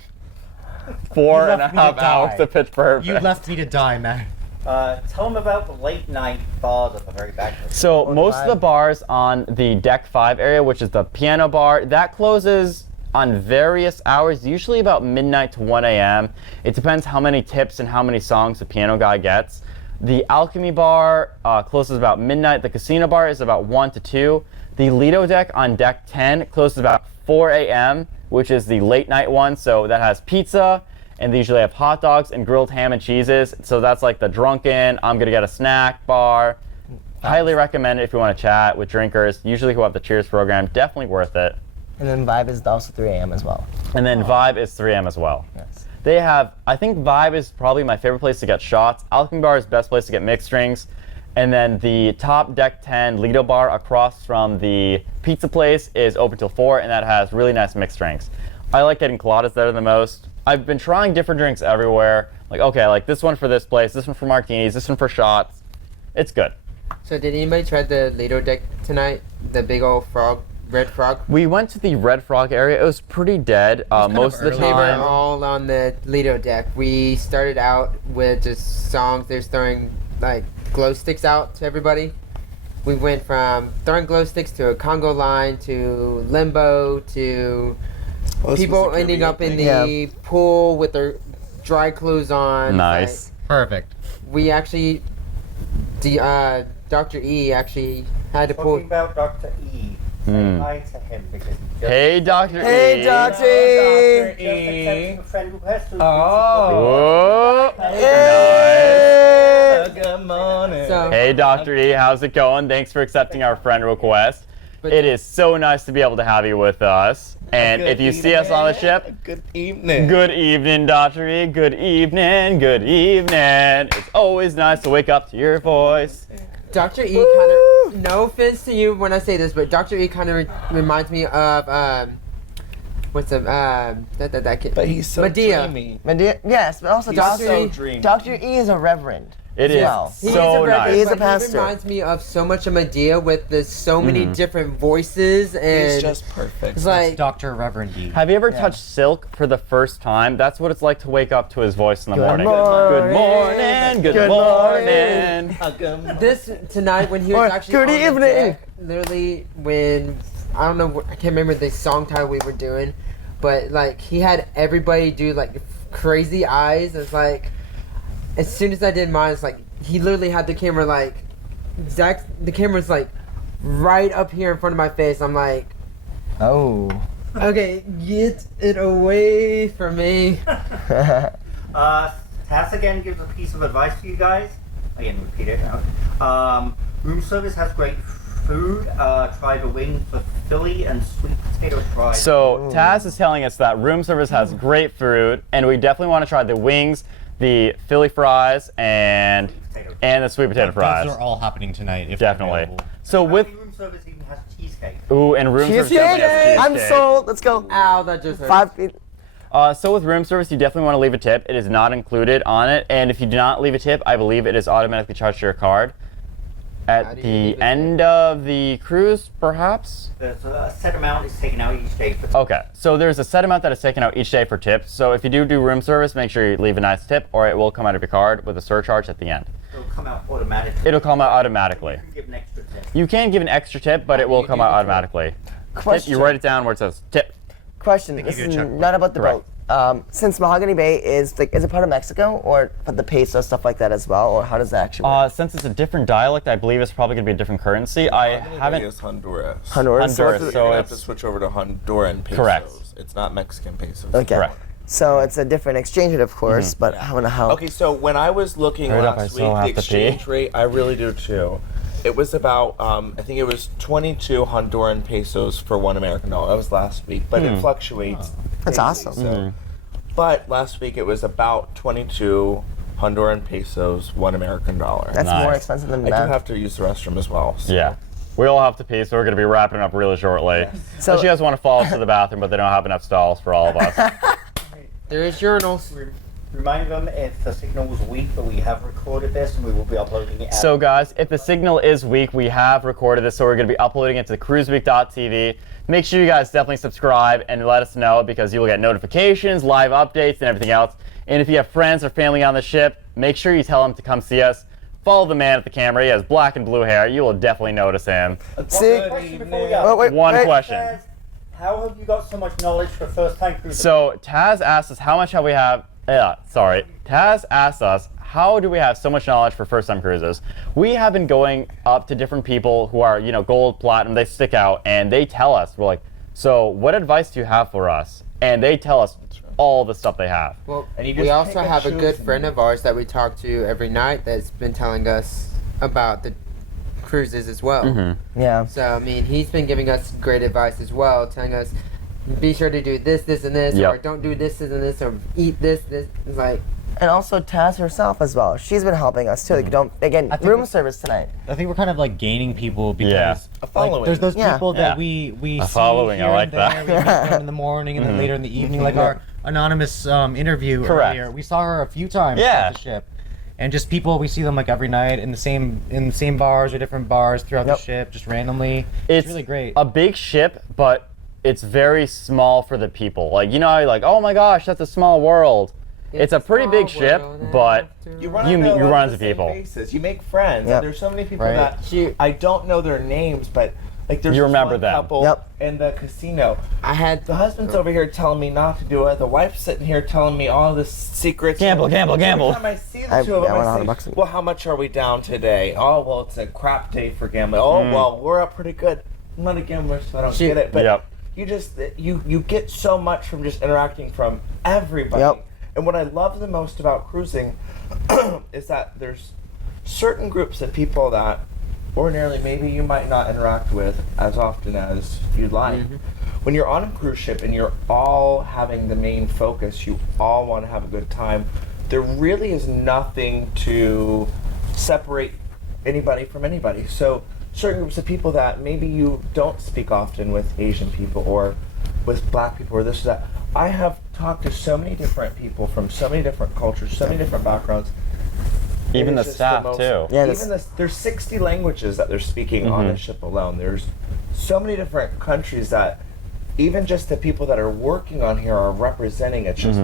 4 and a left me to half hours die. to Pitch Perfect. You left me to die, man. Tell them about the late night bars at the very back. So most of the bars on the Deck 5 area, which is the piano bar, that closes on various hours, usually about midnight to 1 a.m. It depends how many tips and how many songs the piano guy gets. The Alchemy bar closes about midnight. The Casino bar is about 1 to 2. The Lido deck on Deck 10 closes about 4 a.m., which is the late night one. So that has pizza, and they usually have hot dogs and grilled ham and cheeses. So that's like the drunken, I'm gonna get a snack bar. Highly recommend it if you want to chat with drinkers, usually who have the Cheers program. Definitely worth it. And then Vibe is also 3 a.m. as well. And then Vibe is 3 a.m. as well. Yes. They have, I think Vibe is probably my favorite place to get shots. Alchemy Bar is the best place to get mixed drinks. And then the top Deck 10 Lido Bar across from the pizza place is open till 4, and that has really nice mixed drinks. I like getting coladas there the most. I've been trying different drinks everywhere. Like, okay, I like this one for this place, this one for martinis, this one for shots. It's good. So did anybody try the Lido deck tonight? The big old frog, red frog? We went to the Red Frog area. It was pretty dead most of the They were time. all on the Lido deck. We started out with just songs. They're throwing like glow sticks out to everybody. We went from throwing glow sticks to a Congo line to limbo to people ending up in the pool with their dry clothes on. Nice. Perfect. Like, we actually, Dr. E actually had to pull. Talking about Dr. E. Say hi to him because he just Hey, Dr. Hey, E. Dr. just accepting a friend request. Whoa. Hey. Good morning. So, Hey, Dr. E, how's it going? Thanks for accepting our friend request. But- It is so nice to be able to have you with us. And if you see us on the ship, Good evening. good evening, Dr. E. Good evening, good evening. It's always nice to wake up to your voice. Dr. E kind of, no offense to you when I say this, but Dr. E kind of reminds me of, what's the, that kid? But he's so Medea. dreamy. Yes, but also He's Dr. so E. dreamy. Dr. E is a reverend. It is Wow. He so is a nice. reverend, He is a but pastor. He reminds me of so much of Medea with the so many different voices, and He's just perfect. it's like Dr. Reverend D. Have you ever touched silk for the first time? That's what it's like to wake up to his voice in the morning. morning. Good morning. Good Good morning. this tonight when he was Or, actually "Good on the evening." deck, literally when I don't know, I can't remember the song title we were doing, but like he had everybody do like crazy eyes. It's like as soon as I did mine, it's like he literally had the camera like the camera's like right up here in front of my face. I'm like, Oh. okay, get it away from me. Taz again gives a piece of advice to you guys. Again, repeat it. Room service has great food. Try the wings with Philly and sweet potato fries. So Taz is telling us that room service has great food, and we definitely want to try the wings, the Philly fries, and the sweet potato fries. Those are all happening tonight. If they're Definitely. available. So with room service even has cheesecake. and room service Cheesecake. definitely has I'm cheesecake. sold. Let's go. Ow, that just hurt. 5 feet. So with room service, you definitely want to leave a tip. It is not included on it, and if you do not leave a tip, I believe it is automatically charged to your card How at do you leave the a end of the cruise, perhaps. There's a set amount is taken out each day for Okay, so there's a set amount that is taken out each day for tips. So if you do room service, make sure you leave a nice tip, or it will come out of your card with a surcharge at the end. It'll come out automatically. It'll come out automatically. You can give an extra tip. You can give an extra tip, but it will come out automatically. Tip, Question. you write it down where it says tip. Question. They This give you is a checkbook. not about the Correct. boat. Since Mahogany Bay is like, is it part of Mexico or the peso stuff like that as well, or how does that actually work? Since it's a different dialect, I believe it's probably going to be a different currency. I haven't. It's Honduras. Honduras. So Honduras, it's- so You're gonna have to it's switch over to Honduran pesos. Correct. It's not Mexican pesos. Okay. Correct. So it's a different exchange rate, of course, but I don't know how. Okay, so when I was looking Hurry up, I last still week, have the to pee. exchange rate, I really do too. It was about, I think it was 22 Honduran pesos for $1 American. That was last week, but it fluctuates. That's daily, awesome. So. But last week it was about 22 Honduran pesos, $1 American. That's Nice. more expensive than I do that. have to use the restroom as well. So. Yeah. We all have to pee, so we're going to be wrapping up really shortly. So- Unless you guys want to follow us to the bathroom, but they don't have enough stalls for all of us. There is urinals. Remind them if the signal was weak that we have recorded this and we will be uploading it. So guys, if the signal is weak, we have recorded this, so we're going to be uploading it to the cruiseweek.tv. Make sure you guys definitely subscribe and let us know, because you will get notifications, live updates, and everything else. And if you have friends or family on the ship, make sure you tell them to come see us. Follow the man at the camera. He has black and blue hair. You will definitely notice him. See? Question before we go. Oh, wait, One wait. question. How have you got so much knowledge for first-time cruisers? So Taz asked us how much have we have. Taz asked us how do we have so much knowledge for first-time cruises. We have been going up to different people who are gold, platinum. They stick out and they tell us. We're like, so what advice do you have for us? And they tell us all the stuff they have. Well, And you we just also pick and have a good choose friend and- of ours that we talk to every night that's been telling us about the cruises as well. Yeah. So, I mean, he's been giving us great advice as well, telling us, be sure to do this, this, and this, Yep. or don't do this, and this, or eat this. It's like, And also Taz herself as well. She's been helping us too. Like, don't again, think room it's- service tonight. I think we're kind of like gaining people because Yeah. A following. there's those Yeah. people Yeah. that we A see following, I here like and that. there. We meet them in the morning and then later in the evening, like our anonymous interview Correct. earlier. We saw her a few times Yeah. at the ship, and just people we see them like every night in the same bars or different bars throughout Yep. the ship, just randomly. It's really great. A big ship, but it's very small for the people. Like, how you're like, oh my gosh, that's a small world. It's a pretty big ship, but You You meet- you run into the same people. faces. You make friends. Yep. And there's so many people Right. that I don't know their names, but like there's You this remember one them. couple Yep. in the casino. I had The husband's over here telling me not to do it. The wife's sitting here telling me all the secrets. Gamble, gamble, gamble. Every time I see the I- two of yeah, them, I I won say, $100. well, how much are we down today? Oh, well, it's a crap day for gambling. Oh, well, we're up pretty good. I'm not a gambler, so I don't Shoot. get it. But Yep. you just, you get so much from just interacting from everybody. Yep. And what I love the most about cruising is that there's certain groups of people that ordinarily maybe you might not interact with as often as you'd like. When you're on a cruise ship and you're all having the main focus, you all want to have a good time, there really is nothing to separate anybody from anybody. So certain groups of people that maybe you don't speak often with Asian people or with black people or this or that. I have talked to so many different people from so many different cultures, so many different backgrounds, Even the It is just staff most- too. Yeah, There's 60 languages that they're speaking on the ship alone. There's so many different countries that even just the people that are working on here are representing. It's just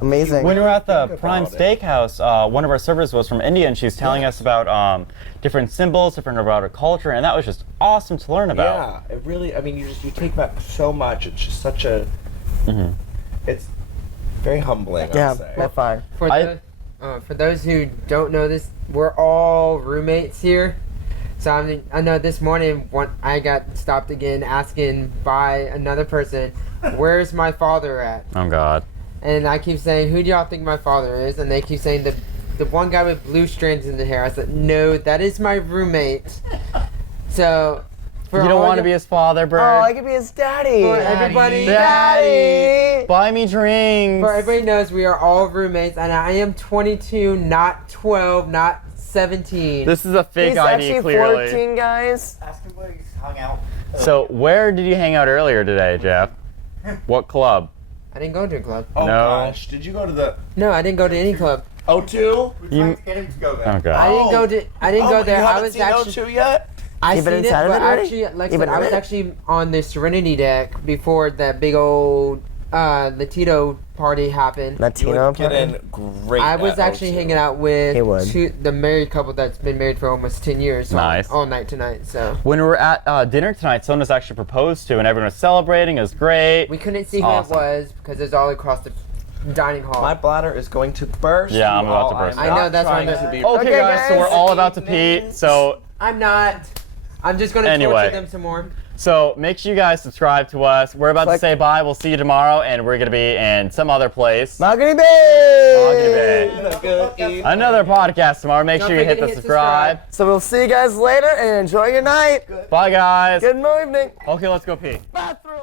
amazing. When we were at the Think Prime about it. Steakhouse, one of our servers was from India, and she was telling us about different symbols, different about her culture, and that was just awesome to learn about. Yeah, it really. I mean, you take back so much. It's just such a. It's very humbling. Yeah, I'll say. by far. For those who don't know this, we're all roommates here. So I know this morning I got stopped again asking by another person, "Where's my father at?" Oh God. And I keep saying, "Who do y'all think my father is?" And they keep saying the one guy with blue strands in the hair. I said, "No, that is my roommate." So for You don't all want to be his father, Bird? Oh, I could be his daddy. For everybody, Daddy! Buy me drinks! for everybody knows we are all roommates, and I am 22, not 12, not 17. This is a fake He's ID, actually clearly. 14, guys. Ask him where he's hung out. So, where did you hang out earlier today, Jeff? What club? I didn't go to a club. Oh No. gosh, did you go to the No, I didn't go to any club. O2? We're trying to get him to go there. Oh I God. didn't go to. I didn't go there. You I haven't was seen actually. O2 yet? I You been seen it, inside of but it already? actually, like I You said, been I in was it? actually on the Serenity deck before that big old Latino party happened. You Latino. would get party? in great. I was at actually O2. hanging out He with would. the married couple that's been married for almost 10 years. Nice. All night tonight. So When we were at dinner tonight, someone was actually proposed to, and everyone was celebrating. It was great. we couldn't see who Awesome. it was because it's all across the dining hall. My bladder is going to burst. Yeah, you I'm about all. to burst. I'm I know, not that's why trying I'm- to be. Okay, Okay, guys, so we're guys. all about to pee. So, I'm not. I'm just gonna Anyway. torture them some more. make sure you guys subscribe to us. We're about to Click. say bye. We'll see you tomorrow, and we're gonna be in some other place. Mahogany Bay! Mahogany Bay. Good evening. Another podcast tomorrow. Make Don't sure you hit forget the to hit subscribe. So we'll see you guys later and enjoy your night. Bye, guys. Good evening. Okay, let's go pee. Bathroom.